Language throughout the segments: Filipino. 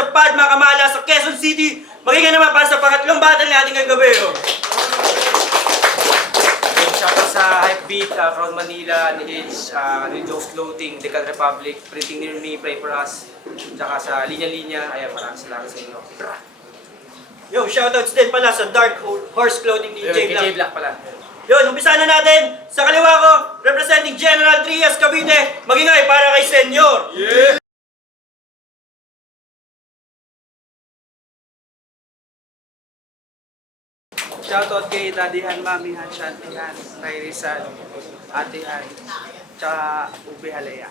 sa PAD Makamala sa Quezon City. Magiging naman para sa pangatlong battle natin ngayong gabi. Oh. Shoutout sa Hypebeat from Manila, ni H, ni Joe's Clothing, Decal Republic, Printing ni Pray for Us, tsaka sa Linya Linya. Ayan, maraming salamat sa inyo. Yo, shoutouts din pala sa Dark Horse Clothing ni J Black. J Black pala. Yun, umpisa na natin. Sa kaliwa ko, representing General Trias Cavite, magingay para kay Senyor. Yeah! Shoutout kay Dadihan, Mamihan, Shantihan, kay Rizal, Atihan, tsaka Ube Halea.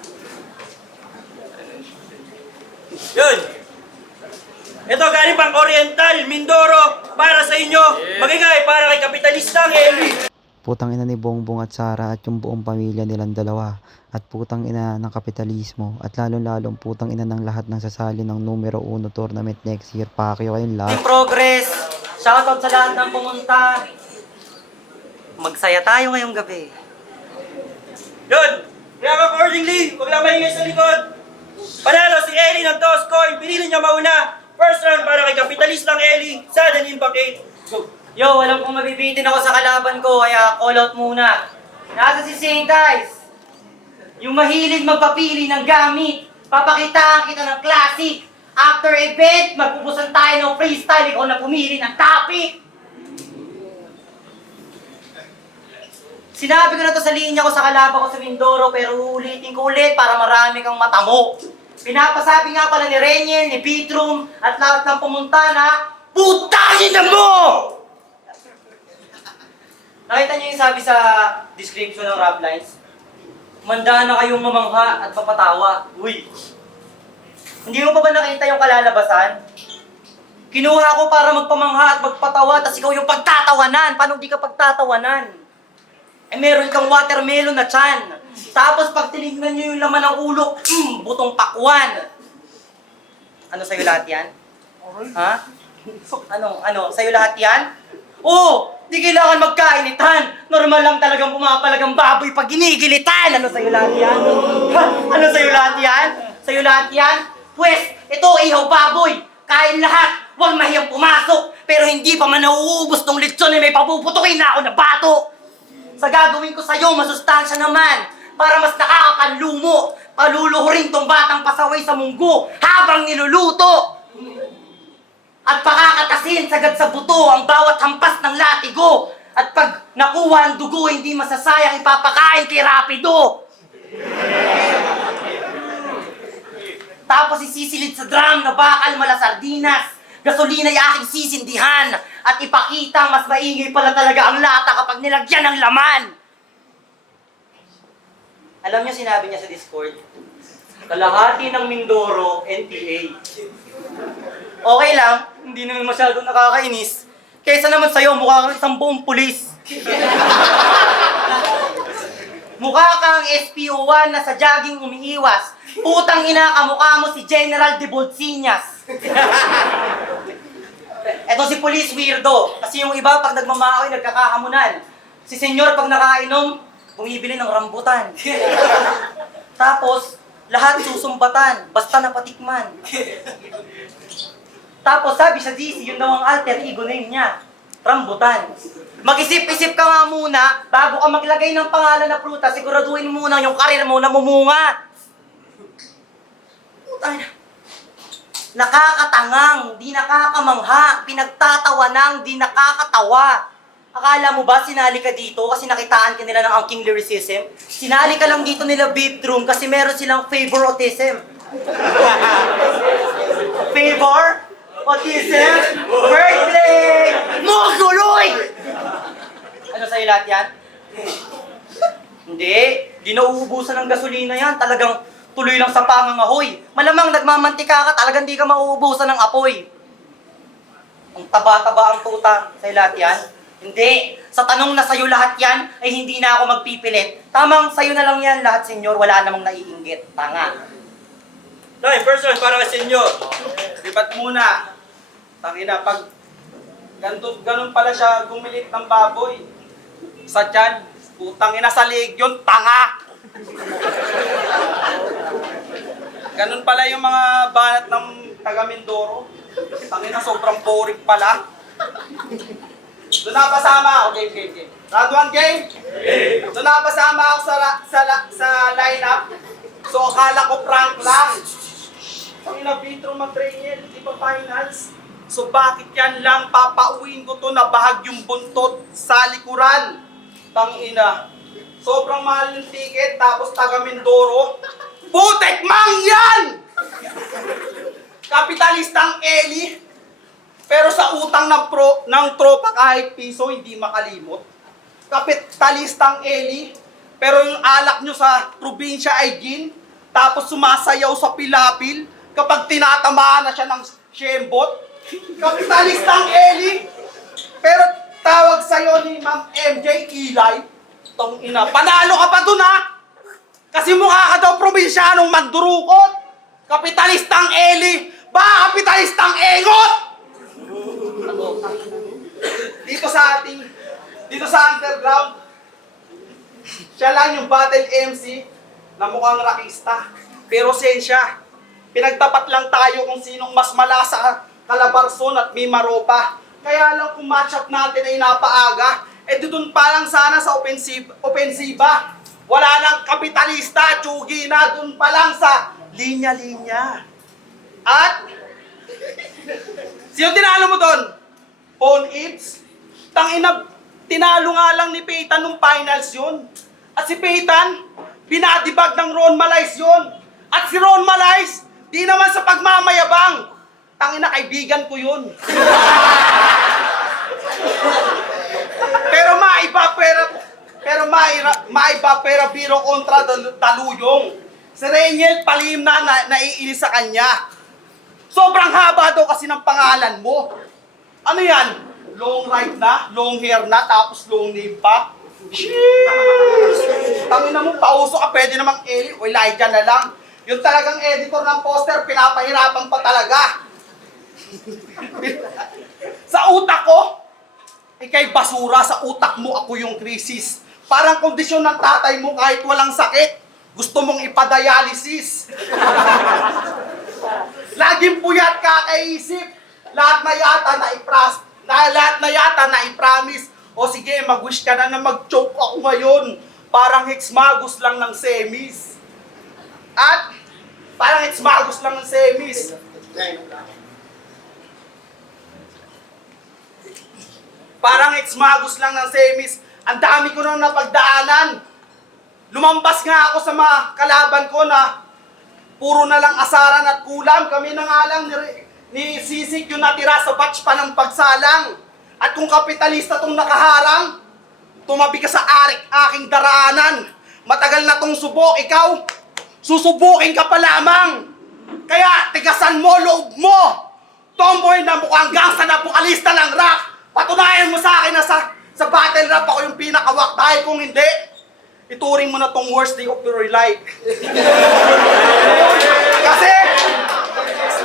Yun. Ito galing pang Oriental, Mindoro, para sa inyo. Magingay para kay Kapitalistang Eli. Putang ina ni Bongbong at Sara at yung buong pamilya nilang dalawa. At putang ina ng kapitalismo. At lalong-lalong putang ina ng lahat ng sasali ng numero 1 tournament next year. Pakyo kayong lahat. In progress. Shoutout sa lahat ng pumunta. Magsaya tayo ngayong gabi. Yun. React accordingly. Huwag lang maingay sa likod. Panalo si Eli ng toss coin. Pinili niya mauna. First round para kay Kapitalistang Eli. Sudden impact 8. Go. Yo, alam kong mabibitin ako sa kalaban ko, kaya call out muna. Nasa si Saint Ice. Yung mahilig magpapili ng gamit. Papakitaan kita ng classic. After event, magpupusan tayo ng freestyle. Ikaw na pumili ng topic. Sinabi ko na to sa linya ko sa kalaban ko sa Mindoro, pero uulitin ko ulit para marami kang matamo. Pinapasabi nga pala ni Reniel, ni Pitrum, at lahat ng pumunta na, putangin na mo! Nakita niyo yung sabi sa description ng rap lines? Mandaan na kayong mamangha at papatawa. Uy! Hindi mo pa ba nakita yung kalalabasan? Kinuha ko para magpamangha at magpatawa, tas ikaw yung pagtatawanan. Paano di ka pagtatawanan? Eh meron kang watermelon na tiyan. Tapos pag tinignan nyo yung laman ng ulo, butong pakwan. Ano sa'yo lahat yan? Ha? Ano? Sa'yo lahat yan? Oo! Di kailangan magkainitan. Normal lang talagang pumapalagang baboy pag ginigilitan. Ano sa'yo lahat yan? Ha? Ano sa'yo lahat yan? Sa'yo lahat yan? Pwes, ito ihaw baboy. Kain lahat. Huwag mahiyang pumasok. Pero hindi pa man nauubos tong lechon eh may papuputukin na ako na bato. Sa gagawin ko sa'yo, masustansya naman. Para mas nakakapanlumo. Paluluhurin tong batang pasaway sa munggo habang niluluto. At pakakatasin sagad sa buto ang bawat hampas ng latigo. At pag nakuha ang dugo, hindi masasayang ipapakain kay Rapido. Tapos isisilid sa drum na bakal mala sardinas. Gasolina ay aking sisindihan. At ipakita mas maingay pala talaga ang lata kapag nilagyan ng laman. Alam niyo sinabi niya sa Discord? Kalahati ng Mindoro, NPA. Okay lang, hindi naman masyadong nakakainis. Kaysa naman sa'yo, mukha kang isang buong pulis. Mukha kang SPO1 na sa jogging umiiwas. Putang ina, kamukha mo si General de Bolsinas. Eto si Police Weirdo. Kasi yung iba, pag nagmamaoy, nagkakahamunan. Si Senyor, pag nakainom, bumibili ng rambutan. Tapos, lahat susumbatan, basta napatikman. Tapos sabi sa GC, yun daw ang alter ego name niya. Rambutan. Mag-isip-isip ka nga muna, bago ka maglagay ng pangalan na prutas, siguraduhin muna yung karir mo na mumunga. Putang ina. Nakakatangang, di nakakamangha, pinagtatawanang, di nakakatawa. Akala mo ba sinali ka dito kasi nakitaan ka nila ng angking lyricism? Sinali ka lang dito nila beat room kasi meron silang favoritism. Favor? Autism? Wordplay! Moguloy! Ano sa'yo lahat yan? Hindi. Di nauubusan ng gasolina yan. Talagang tuloy lang sa pangangahoy. Malamang nagmamantika ka, talagang di ka mauubusan ng apoy. Ang taba-taba ang puta. Sa'yo lahat yan? Hindi. Sa tanong na sa'yo lahat yan, ay hindi na ako magpipilit. Tamang sa'yo na lang yan lahat, senyor. Wala namang naiinggit. Tanga. Nine, first round para kay Senyor. Lipat muna. Tangina, pag ganun pala siya gumilit ng baboy. Sa tiyan, putang ina sa liig yun, tanga! Ganun pala yung mga banat ng taga Mindoro. Tangina, sobrang boring pala. Doon napasama ako. Game. Round 1 game? Doon napasama ako sa lineup. So, akala ko prank lang. Tangina, Vitro Matreniel, di ba finals? So, bakit yan lang papauwiin ko to na bahag yung buntot sa likuran? Tangina. Sobrang mahal yung ticket, tapos taga Mindoro. Putek mang yan! Kapitalistang Eli. Pero sa utang ng tropa kahit piso, hindi makalimot. Kapitalistang Eli. Pero yung alak nyo sa probinsya ay gin. Tapos sumasayaw sa pilapil kapag tinatamaan na siya ng syembot. Kapitalistang Eli. Pero tawag sa'yo ni Ma'am MJ Ilay. Tong ina, panalo ka pa dun ha! Kasi mukha ka daw probinsyanong mandurukot. Kapitalistang Eli. Ba kapitalistang Engot! Dito sa underground, siya lang yung battle MC na mukhang rakista. Pero sensya, pinagtapat lang tayo kung sinong mas malasa Calabarzon at Mimaropa. Kaya lang kung matchup natin ay napaaga, doon pa lang sana sa opensiba. Wala lang kapitalista, tsugi na, doon pa lang sa linya-linya. At, sino tinalo mo doon? Paul Ibs? Tangina, tinalo nga lang ni Peyton nung finals yun. At si Peyton, binadibag ng Ron Malais yun. At si Ron Malais, di naman sa pagmamayabang. Tangina, kaibigan ko yun. Maiba pera biro kontra daluyong. Si Reniel palihim na naiinis sa kanya. Sobrang haba daw kasi ng pangalan mo. Ano yan? Long right na, long hair na, tapos long name pa. Sheesh! Tangina mo, pauso ka, pwede namang Eli o Elijah na lang. Yung talagang editor ng poster, pinapahirapan pa talaga. Sa utak ko, ikay basura, sa utak mo ako yung krisis. Parang kondisyon ng tatay mo kahit walang sakit. Gusto mong ipadialysis. Laging puyat kakaisip. Lahat na yata na i-promise. O sige, mag-wish ka na mag-choke ako ngayon. Parang hexmagus lang ng semis. At, parang hexmagus lang ng semis. Parang hexmagus lang ng semis. Ang dami ko nang napagdaanan. Lumampas nga ako sa mga kalaban ko na puro na lang asaran at kulam. Kami na nga lang ni Sisig yung natira sa batch pa ng pagsalang. At kung kapitalista tong nakaharang, tumabi ka sa aking daraanan. Matagal na tong subok, ikaw, susubukin ka pa lamang. Kaya tigasan mo loob mo. Tomboy na mukhang gangsta na bukalista ng rock. Patunayan mo sa akin na sa battle rap ako yung pinakawak. Dahil kung hindi, ituring mo na tong worst day of your life. Kasi,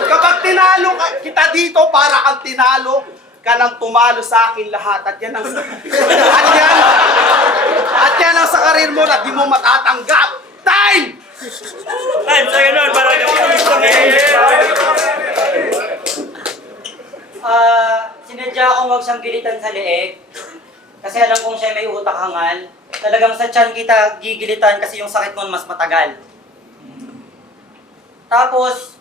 kapag tinalo kita dito, para kang tinalo ka nang tumalo sa akin lahat. At yan ang sa karir mo na di mo matatanggap. Time! Time, sa'yo nun, para kapitalisang Eli. Sinadya akong huwag siyang gilitan sa leeg. Kasi alam kong siya may utak hangal. Talagang sa tiyan kita gigilitan kasi yung sakit mo mas matagal. Tapos,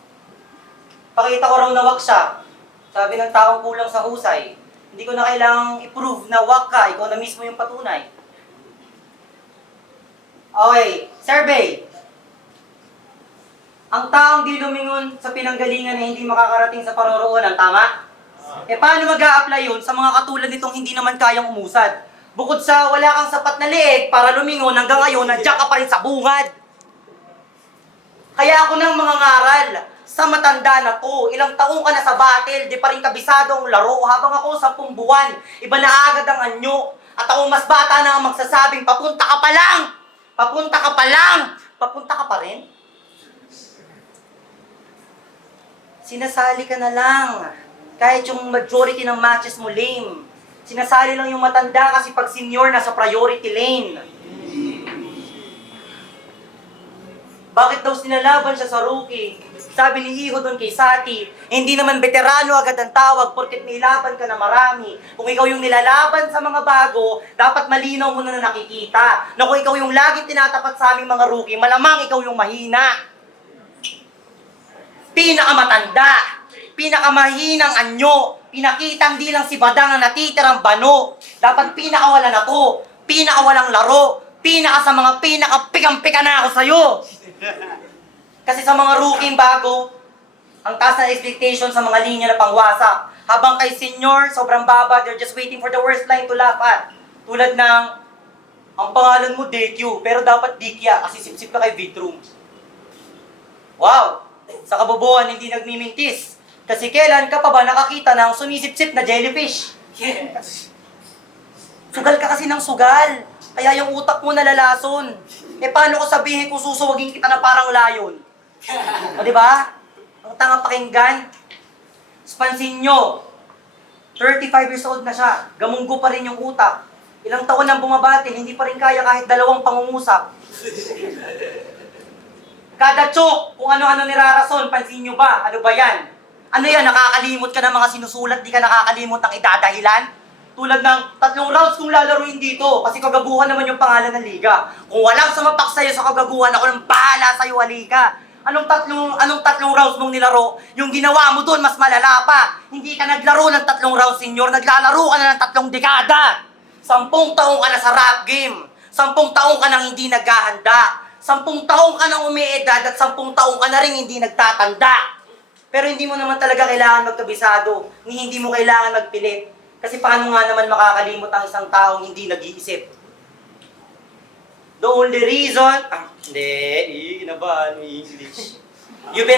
pakita ko raw na wak siya. Sabi ng taong kulang sa husay. Hindi ko na kailangang i-prove na wak ka, ikaw na mismo yung patunay. Okay, survey. Ang taong di lumingon sa pinanggalingan ay hindi makakarating sa paroroonan, tama? Paano mag-a-apply yun sa mga katulad nitong hindi naman kayang umusad? Bukod sa wala kang sapat na leeg para lumingon, hanggang ngayon, nandiyan ka pa rin sa bungad. Kaya ako nang mga ngaral, sa matanda na to, ilang taong ka na sa battle, di pa rin kabisado ang laro, habang ako 10 buwan, iba na agad ang anyo, at ako mas bata na ang magsasabing, papunta ka pa lang! Papunta ka pa lang! Papunta ka pa rin? Sinasali ka na lang. Kahit yung majority ng matches mo lame. Sinasali lang yung matanda kasi pag senior na sa priority lane. Bakit daw sinalaban siya sa rookie? Sabi ni Iho doon kay Sati, hindi naman veterano agad ang tawag porket may laban ka na marami. Kung ikaw yung nilalaban sa mga bago, dapat malinaw mo na nakikita. Na kung ikaw yung laging tinatapat sa aming mga rookie, malamang ikaw yung mahina. Pinakamatanda, pinakamahinang anyo, pinakitang di lang si Badang ang natitirang bano. Dapat pinakawala na to, pinakawalang laro, pinaka sa mga pinakapikang-pika na ako sa'yo. Kasi sa mga rookie bago, ang taas na expectation sa mga linya na pangwasak. Habang kay senior, sobrang baba, they're just waiting for the worst line to laugh at. Tulad ng, ang pangalan mo DQ, pero dapat Dikya kasi sip-sip ka kay Vidroom. Wow! Sa kabobohan, hindi nagmimintis. Kasi kailan ka pa ba nakakita ng sumisip-sip na jellyfish? Yes! Sugal ka kasi ng sugal. Kaya yung utak mo nalalason. Eh paano ko sabihin kung susuwagin kita na parang layon? O diba? Ang tanga pakinggan. Pansin nyo, 35 years old na siya. Gamunggo pa rin yung utak. Ilang taon nang bumabatil, hindi pa rin kaya kahit 2 pangungusap. Kada chok, kung ano-ano nirarason, pansin nyo ba? Ano ba yan? Ano yan, nakakalimot ka ng mga sinusulat, di ka nakakalimot ng idadahilan? Tulad ng 3 rounds kung lalaruin dito, kasi kagaguhan naman yung pangalan ng liga. Kung walang sumapak sa'yo sa kagaguhan, ako nang bahala sa'yo, halika. Anong tatlong rounds mong nilaro? Yung ginawa mo doon, mas malala pa. Hindi ka naglaro ng 3 rounds, senyor. Naglalaro ka na ng 3 dekada. 10 taong ka na sa rap game. 10 taong ka nang hindi naghahanda. 10 taong ka nang umiedad at 10 taong ka na rin hindi nagtatanda. Pero hindi mo naman talaga kailangan magkabisado, ni hindi mo kailangan magpilit. Kasi paano nga naman makakalimot ang isang taong hindi nag-iisip? The only reason... kinabahan mo English. You've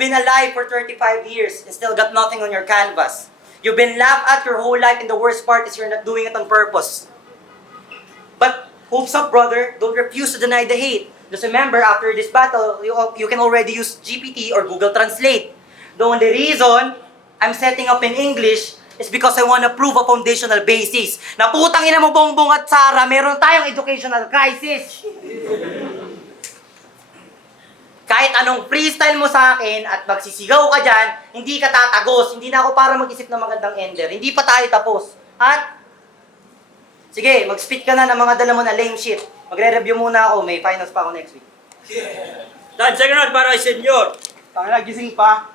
been alive for 35 years and still got nothing on your canvas. You've been laughed at your whole life and the worst part is you're not doing it on purpose. But hopes up, brother. Don't refuse to deny the hate. Just remember, after this battle, you can already use GPT or Google Translate. The only reason I'm setting up in English is because I want to prove a foundational basis. Na putang ina mo, Bongbong at Sara, meron tayong educational crisis. Kahit anong freestyle mo sa akin at magsisigaw ka dyan, hindi ka tatagos. Hindi na ako para mag-isip ng magandang ender. Hindi pa tayo tapos. At, sige, mag-spit ka na ng mga dala mo na lame shit. Magre-review muna ako. May finals pa ako next week. Dan, second round para kay senyor. Tanga na, gising pa.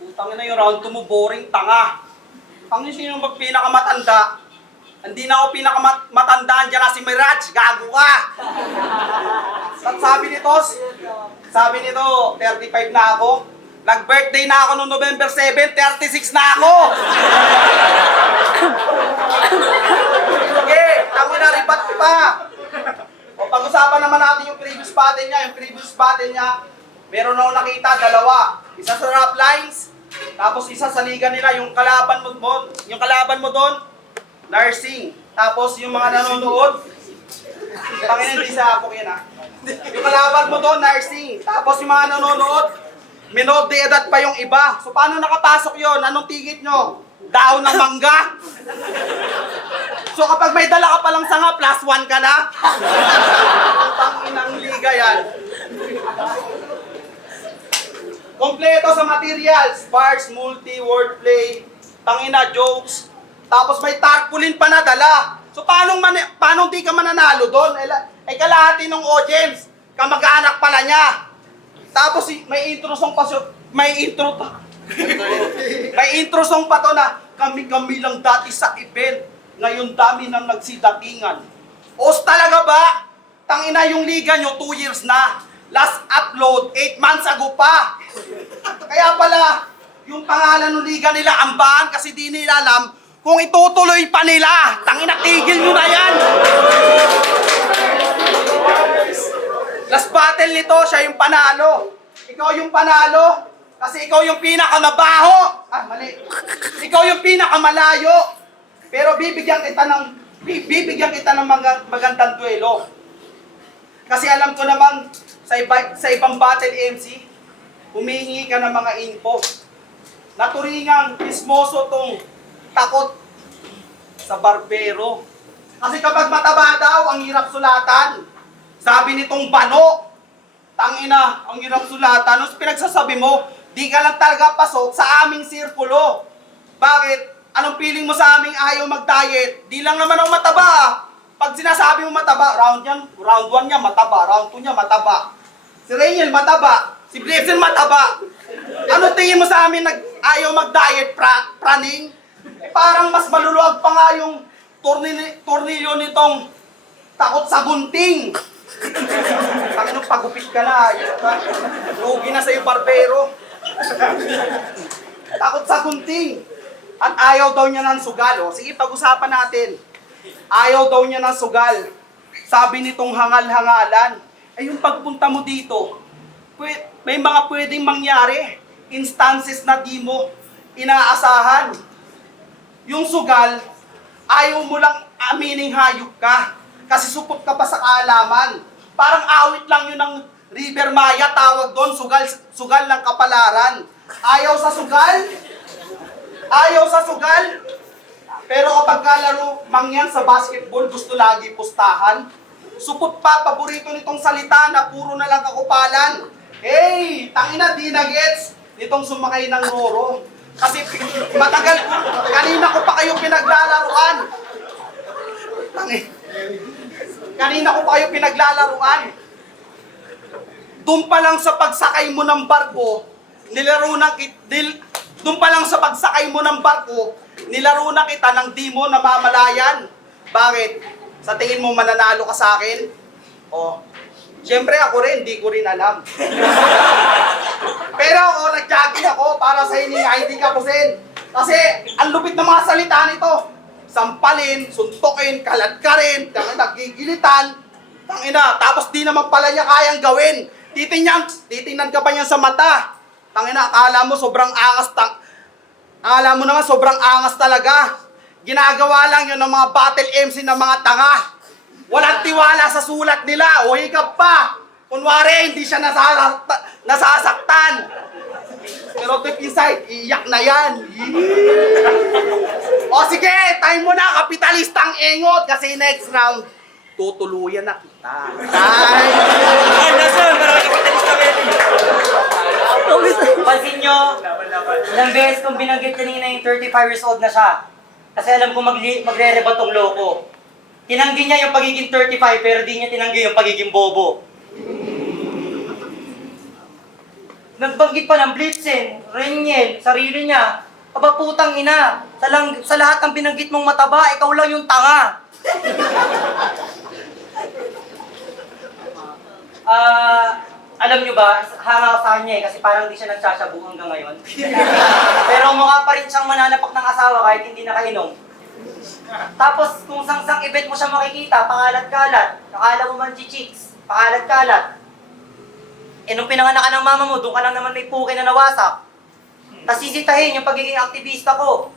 Putang na yung round 2 mo, boring, tanga. Ang sino yung pinakamatanda? Hindi na ako pinakamatandaan dyan na si Mirage, gago ka! At sabi nito, 35 na ako. Nag-birthday na ako noong November 7, 36 na ako! Sige, tamo na, ribat pa! O pag-usapan naman natin yung previous battle niya. Yung previous battle niya, meron akong nakita, 2. Isa sa rap lines, tapos isa sa liga nila, yung kalaban mo doon, nursing. Tapos yung mga nanonood, pangina hindi sa apok yan ha. Yung kalaban mo doon, nursing. Tapos yung mga nanonood, minor de edad pa yung iba. So paano nakapasok yon? Anong tigit nyo? Daon ng mangga? So kapag may dala ka palang sanga, +1 ka na? Panginang liga yan. Kompleto sa materials, bars, multi, wordplay, tangina, jokes, tapos may tarpaulin pa na dala. So paano di ka mananalo doon? Kalahati ng audience, kamag-anak pala niya. Tapos may intro song pa may intro song pa to na kami lang dati sa event, ngayon dami nang nagsidatingan. Os talaga ba? Tangina yung liga nyo 2 years na. Last upload, 8 months ago pa. Kaya pala, yung pangalan ng liga nila, ambahan kasi di nila alam kung itutuloy pa nila. Tangina, tigil nyo na yan. Last battle nito, siya yung panalo. Ikaw yung panalo kasi ikaw yung pinakamabaho. Mali. Ikaw yung pinakamalayo. Pero bibigyan kita ng magandang duelo. Kasi alam ko naman, sa ibang battle MC, humihingi ka ng mga info. Naturingang ismoso tong takot sa barbero. Kasi kapag mataba daw, ang hirap sulatan. Sabi nitong Bano, Tangina, ang hirap sulatan. Ano pinagsasabi mo? Di ka lang talaga pasok sa aming sirkulo. Bakit? Anong feeling mo sa aming ayaw mag-diet? Di lang naman ako mataba ah. Pag sinasabi mo mataba, round 1 niya mataba, round 2 niya mataba. Si Raniel mataba, si Blipson mataba. Ano tingin mo sa amin ayaw mag-diet, praning? Parang mas maluluwag pa nga yung tornilyo nitong takot sa gunting. Panginoon, pagupit ka na. Ayos ka. Lugi na sa'yo, barbero. Takot sa gunting. At ayaw daw niya ng sugal. O, sige, pag-usapan natin. Ayaw daw niya ng sugal. Sabi nitong hangal-hangalan. Ay, yung pagpunta mo dito, may mga pwedeng mangyari. Instances na di mo inaasahan. Yung sugal, ayaw mo lang amining hayop ka. Kasi supot ka pa sa kaalaman. Parang awit lang yun ng River Maya, tawag doon, sugal ng kapalaran. Ayaw sa sugal? Ayaw sa sugal? Pero kapag kalaro mangyan sa basketball, gusto lagi pustahan. Supot pa, paborito nitong salita na puro na lang kakupalan. Hey, tangina, di na gets nitong sumakay ng Roro. Kasi matagal, kanina ko pa kayo pinaglalaruan. Kanina ko pa kayo pinaglalaruan. Doon pa lang sa pagsakay mo ng barko, doon pa lang sa pagsakay mo ng barko, nilaro na kita ng di mo namamalayan. Bakit? Sa tingin mo mananalo ka sa akin? Oh, siyempre ako rin, di ko rin alam. Pero ako, nag-jogging ako para sa hindi ka pusin. Kasi ang lupit ng mga salita nito. Sampalin, suntukin, kalat ka rin, nagigilitan. Tangina, tapos di naman pala niya kayang gawin. Titingnan ka pa niya sa mata. Tangina, akala mo naman sobrang angas talaga. Ginagawa lang yun ng mga battle MC ng mga tanga. Walang tiwala sa sulat nila, o hikap pa. Kunwari, hindi siya nasasaktan. Pero deep inside, iyak na yan. O sige, time mo na, kapitalistang engot. Kasi next round, tutuluyan na kita. Time! Ay, nasaan? Marami kapitalista Eli. Pansin nyo, ilang beses kong binanggit kanina yung 35 years old na siya. Kasi alam ko magre-rebat tong loko. Tinanggi niya yung pagiging 35 pero di niya tinanggi yung pagiging bobo. Nagbanggit pa ng Blitzen, Raniel, sarili niya. Aba putang ina, sa lahat ng binanggit mong mataba, ikaw lang yung tanga. Alam nyo ba, hanga sa kanya kasi parang di siya nagsasabu hanggang ngayon. Pero mukha pa rin siyang mananapak ng asawa kahit hindi nakainom. Tapos kung sang-sang event mo siya makikita, pakalat-kalat, nakala mo man chicks, pakalat-kalat. Nung pinanganak ka ng mama mo, doon ka lang naman may puke na nawasak. Tapos sisitahin yung pagiging aktivista ko.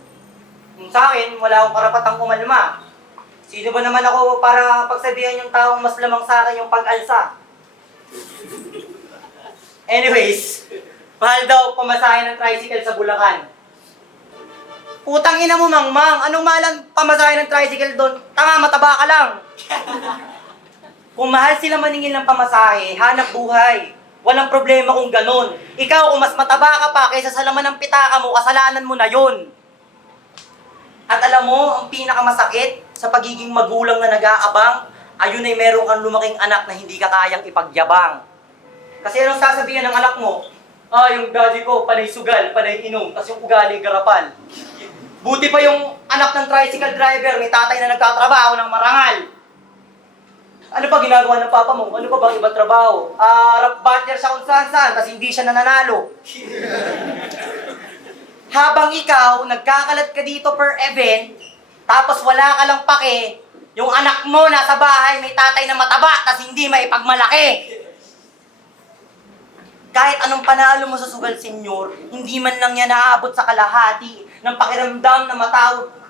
Sa akin, wala akong karapatang kumalma. Sino ba naman ako para pagsabihan yung taong mas lamang sa akin yung pag-alsa? Anyways, mahal daw pamasahe ng tricycle sa Bulacan. Putang ina mo, mangmang. Anong malang pamasahe ng tricycle doon? Tanga, mataba ka lang. Kung mahal sila maningil ng pamasahe, hanap buhay. Walang problema kung ganun. Ikaw, kung mas mataba ka pa kaysa sa laman ng pitaka mo, kasalanan mo na yun. At alam mo, ang pinakamasakit sa pagiging magulang na nag-aabang, ayun ay meron kang lumaking anak na hindi ka kayang ipagyabang. Kasi anong sasabihin ng anak mo? Yung daddy ko, panay sugal, panay inom, tapos yung ugali garapal. Buti pa yung anak ng tricycle driver, may tatay na nagtatrabaho ng marangal. Ano ba ginagawa ng papa mo? Ano pa bang ibang trabaho? Rap partner sa kung saan-saan, tapos hindi siya nananalo. Habang ikaw, nagkakalat ka dito per event, tapos wala ka lang pake, yung anak mo nasa bahay, may tatay na mataba, tapos hindi maipagmalaki. Kahit anong panalo mo sa sugal, senyor, hindi man lang yan naaabot sa kalahati ng pakiramdam na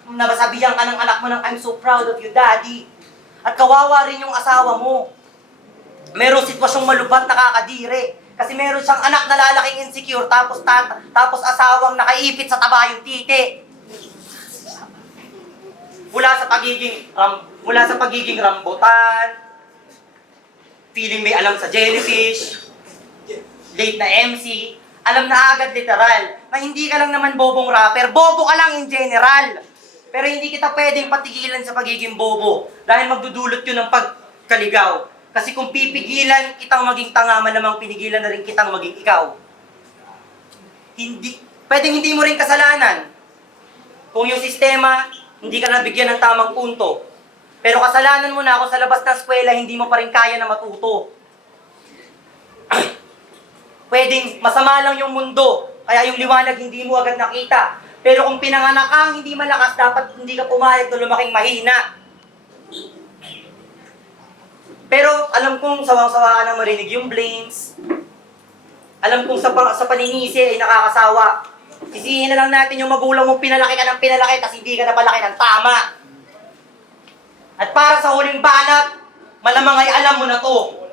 na masabihan ka ng anak mo ng I'm so proud of you, daddy. At kawawa rin yung asawa mo. Merong sitwasyong malubat na kakadire. Kasi meron siyang anak na lalaking insecure tapos asawang nakaipit sa taba yung titi. Mula sa pagiging rambutan, feeling may alam sa jellyfish, late na MC, alam na agad literal na hindi ka lang naman bobong rapper, bobo ka lang in general. Pero hindi kita pwedeng patigilan sa pagiging bobo dahil magdudulot yun ng pagkaligaw. Kasi kung pipigilan kitang maging tanga, malamang pinigilan na rin kitang maging ikaw. Pwedeng hindi mo rin kasalanan kung yung sistema hindi ka nabigyan ng tamang punto. Pero kasalanan mo na ako sa labas ng eskwela, hindi mo pa rin kaya na matuto. Pwedeng masama lang yung mundo, kaya yung liwanag hindi mo agad nakita. Pero kung pinanganak kang hindi malakas, dapat hindi ka pumayag na lumaking mahina. Pero alam kong sawang-sawa ka nang marinig yung blames. Alam kong sa paninisi ay nakakasawa. Sisihin na lang natin yung magulang mong pinalaki ka ng pinalaki, tas hindi ka napalaki ng tama. At para sa huling banat, malamang ay alam mo na to,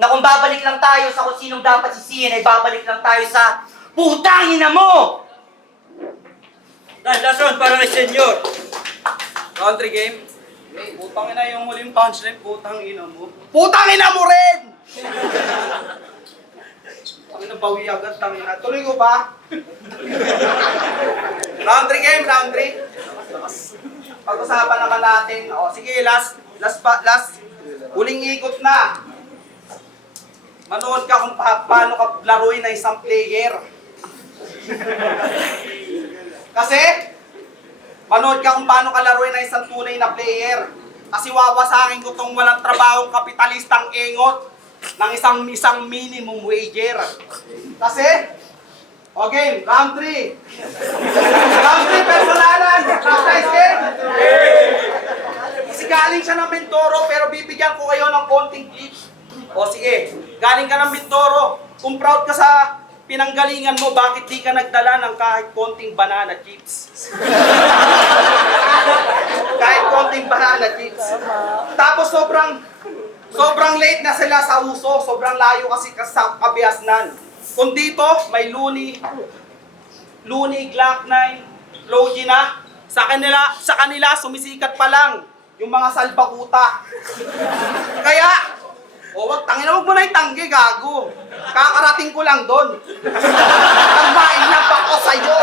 na kung babalik lang tayo sa kung sinong dapat sisihin, ay babalik lang tayo sa putang ina mo! Last round para kay Senyor. Country game. Putang ina yung huling punchline, putang ina mo. Putang ina mo rin! Ang ina, bawi agad, tangina. Tuloy ko ba? Round 3 game, round 3. Pag-usapan naman natin. O, sige, last. Huling ikot na. Manood ka kung paano ka laruin na isang player. Kasi, manood ka kung paano ka laruin na isang tunay na player. Kasi wawasakin ko tong walang trabahong kapitalistang engot ng isang minimum wager. Kasi, o game, round 3. Round 3, personalan. Practice game. Kasi galing siya ng Mindoro, pero bibigyan ko kayo ng konting clips. O sige, galing ka ng Mindoro. Kung proud ka sa pinanggalingan mo, bakit di ka nagdala ng kahit konting banana chips? Kahit konting banana chips. Tapos sobrang late na sila sa uso. Sobrang layo kasi sa Kabiasnan. Kung dito, may Looney, Glock 9, Logi na. Sa kanila, sumisikat pa lang yung mga salbakuta. Kaya, wag mo na itanggi, gago. Kakarating ko lang doon. Nagmain na pa ko sa'yo.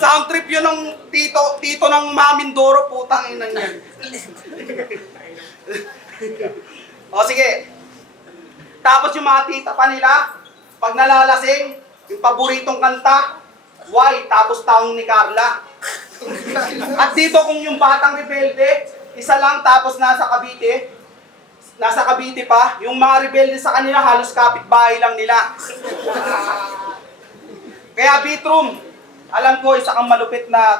Sound trip yun ng tito ng Mamindoro, putang ina niyan. O sige. Tapos yung mga tita pa nila, pag nalalasing, yung paboritong kanta, Why? Tapos taong ni Carla. At dito kung yung Batang Rebelde, isa lang tapos nasa Cavite pa, yung mga rebelde sa kanila halos kapitbahay lang nila. Kaya Bitrum, alam ko isa kang malupit na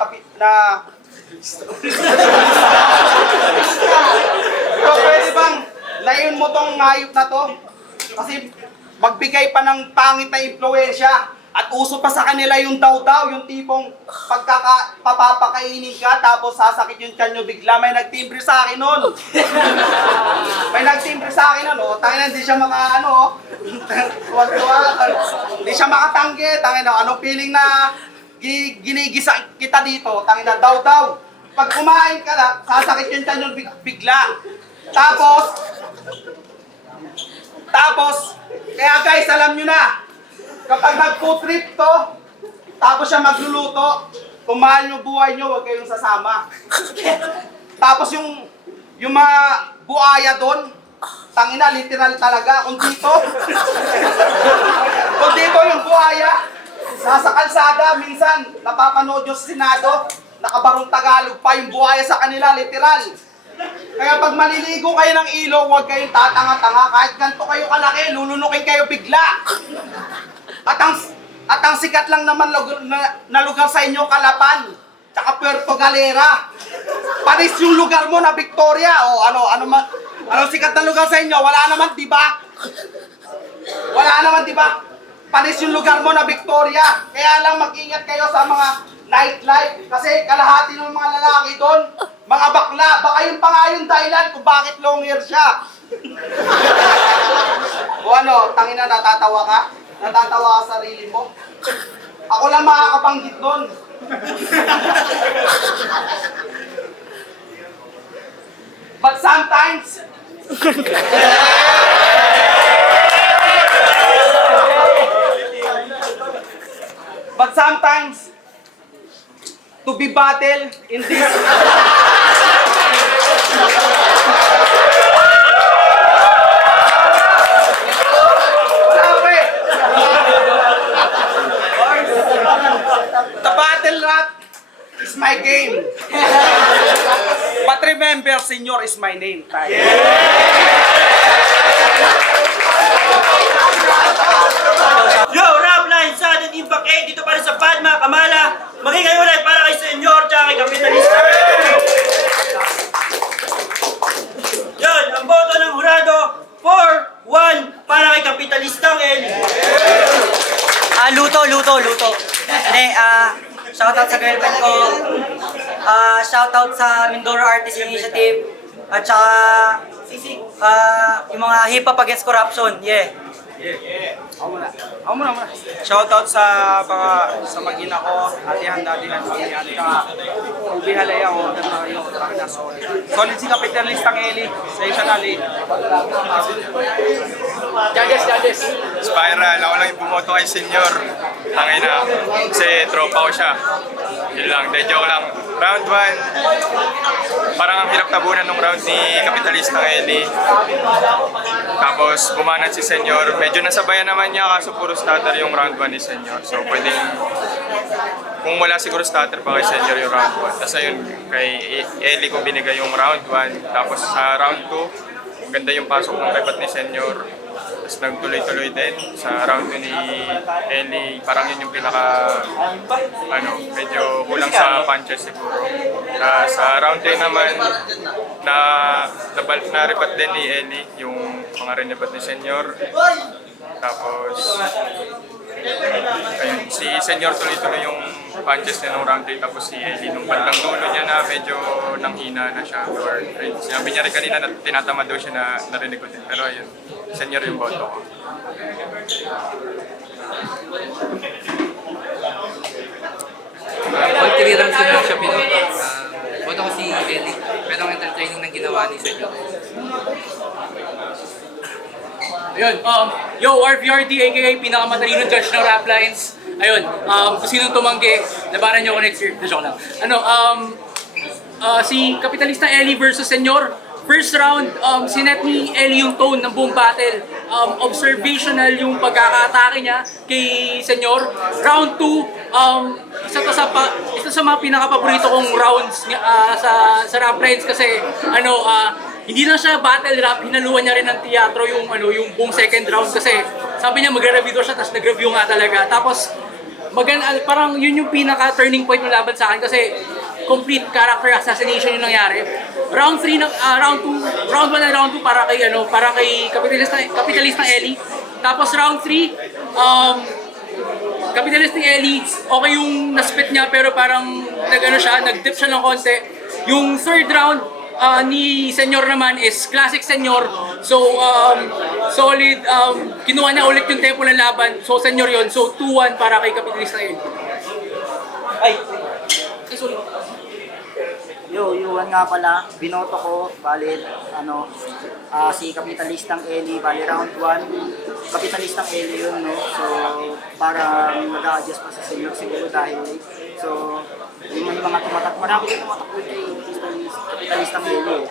So pwede bang layon mo tong hayop na to? Kasi magbigay pa ng pangit na impluwensya. At uso pa sa kanila yung daw-daw, yung tipong papapakainin ka, tapos sasakit yung tiyan nyo bigla. May nagtimbre sa akin nun. May nagtimbre sa akin nun, tangina, hindi siya hindi siya makatanggi, tangina, anong feeling na ginigisa kita dito, tangina, daw-daw. Pag kumain ka na, sasakit yung tiyan nyo bigla. Tapos, kaya guys, alam nyo na, kapag nag-food trip to, tapos siya magluluto, kung mahal nyo buhay nyo, huwag kayong sasama. Tapos yung mga buaya doon, tangina, literal talaga. Kung dito yung buaya, nasa kalsada, minsan, napapanood yung Senado, nakabarong Tagalog pa yung buaya sa kanila, literal. Kaya pag maliligo kayo ng ilog, huwag kayong tatanga-tanga. Kahit ganito kayo kalaki, lulunukin kayo bigla. At ang sikat lang naman na lugar sa inyo, Calapan, tsaka Puerto Galera. Panis yung lugar mo na Victoria. O anong sikat na lugar sa inyo? Wala naman, di ba? Panis yung lugar mo na Victoria. Kaya lang mag-ingat kayo sa mga nightlife. Kasi kalahati ng mga lalaki doon, mga bakla. Baka yung pa nga yung dahilan kung bakit long hair siya. O tangina, natatawa ka? Natatawa ka sa sarili mo? Ako lang makakabanggit doon. But sometimes, But sometimes, to be battle in this... Grabe! The battle rap is my game. But remember, Senyor is my name. Yo, rap line, sudden impact 8, dito pa rin sa Padma, Kamala. Maging kayo ulit para kay Senyor, tsaka kay Kapitalista. Yun, ang boto ng hurado, 4-1 para kay Kapitalistang Eli. Luto. Hindi, shoutout sa girlfriend ko. Shoutout sa Mindoro Artist Initiative. At saka, yung mga hip-hop against corruption. Yeah. Ako muna. Shoutout sa mga sa mag-ina ko, atihan, dadihan, pamihan, ka ubi halaya ko, ganda yung na solid. Solid si Kapitalistang Eli, sensationally. Judges. Spiral, ako lang yung bumoto kay Senyor. Tangina, kasi tropa ko siya. Yun lang, joke lang. Round 1, parang ang hirap tabunan ng round ni Kapitalistang Eli. Tapos bumanat si Senyor, medyo nasabayan naman niya kaso puro starter yung round 1 ni Senyor. So pwedeng, kung wala siguro starter pa kay Senyor yung round 1. Tapos ayun, kay Eli ko binigay yung round 1. Tapos sa round 2, ganda yung pasok ng rebat ni Senyor. Tapos nagtuloy-tuloy din sa round 2 ni Eli. Parang yun yung pinaka, medyo kulang sa punches siguro. Sa round 3 naman, na rebat din ni Eli yung mga renebat ni Senyor. Tapos, ayun, si Senyor tuloy-tuloy yung punches niya nung round 3. Tapos si Eli nung bandang dulo niya na medyo nanghina na siya. Or, ayun, sinabi niya rin kanina na tinatamad daw siya na narinig ko din. Pero ayun, Senyor yung boto ko. All 3 rounds ko na siya pinoto. Boto ko si Eli. Pero ang entertaining ng ginawa ni Senyor. Ayun, yo, RVRD aka pinakamatalinong judge ng rap lines. Ayun, kung sinong tumanggi, labanan nyo ako next year. Joke lang. Si Kapitalista Eli versus Senyor. First round, sinet ni Eli yung tone ng buong battle. Observational yung pagkakaatake niya kay Senyor. Round 2, isa sa mga pinaka-paborito kong rounds sa rap lines kasi hindi lang siya battle rap, hinaluan niya rin ng teatro yung buong second round kasi sabi niya magre-review daw siya, tapos nag-review nga talaga. Tapos parang yun yung pinaka-turning point ng laban sa akin kasi complete character assassination yung nangyari. Round 1 and round 2 para kay Kapitalistang Eli. Tapos round 3, Kapitalistang Eli, okay yung naspit niya pero parang nag-dip siya ng konti. Yung third round, ni Senyor naman is classic Senyor. So, solid. Kinuha niya ulit yung tempo ng laban. So, Senyor yun. So, 2-1 para kay Kapitalistang Eli. Sorry. Yuan nga pala, binoto ko, bali, si Kapitalistang Eli, bali round 1, Kapitalistang Eli yun, no? So, parang mag-a-adjust pa sa Senyor siguro dahil late. So, yung mga marami yung tumatakbo kay Kapitalistang Eli.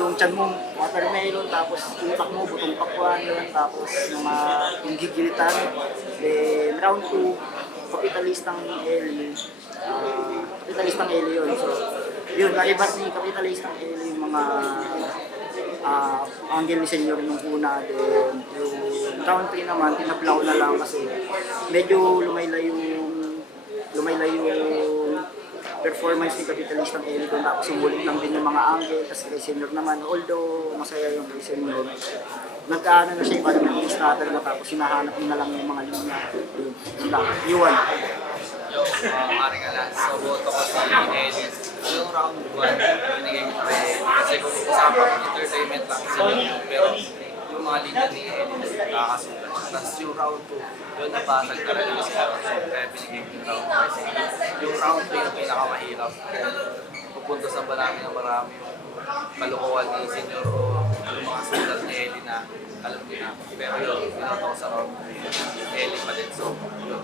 Yung tiyan mo, watermelon, tapos utak mo, butong pakwan yun, tapos yung gigilitan. Then, round 2, Kapitalistang Eli yun. So, yun, naibat ni Kapitalistang Eli yung mga angle ni Senyor nung una. Then, yung round 3 naman, tinapla ko na lang kasi medyo lumaylay yung performance ni Kapitalistang Eli doon. Tapos sumulit lang din yung mga angle. Tapos kay Senyor naman, although masaya yung kay Senyor, nagkaano na siya, parang naging starter na tapos hinahanap na lang yung mga linya. Yuan. Maring alas. So, boto ko si Eli. Yung round 1, binigay ko kay Eli. Kasi kung usapan ko entertainment lang siya. Pero yung mga linya ni Eli, nakakasulat. Tapos yung round 2, yun nabasag talaga na siya. Kaya binigay ko yung round 1. Yung round 3 yung pinakamahirap. Pupunta sa marami yung kalokohan ni Senyor o yung mga sulat ni Eli na alam ko na. Pero yun, binoto ko sa round, Ellie pa din. So, yun,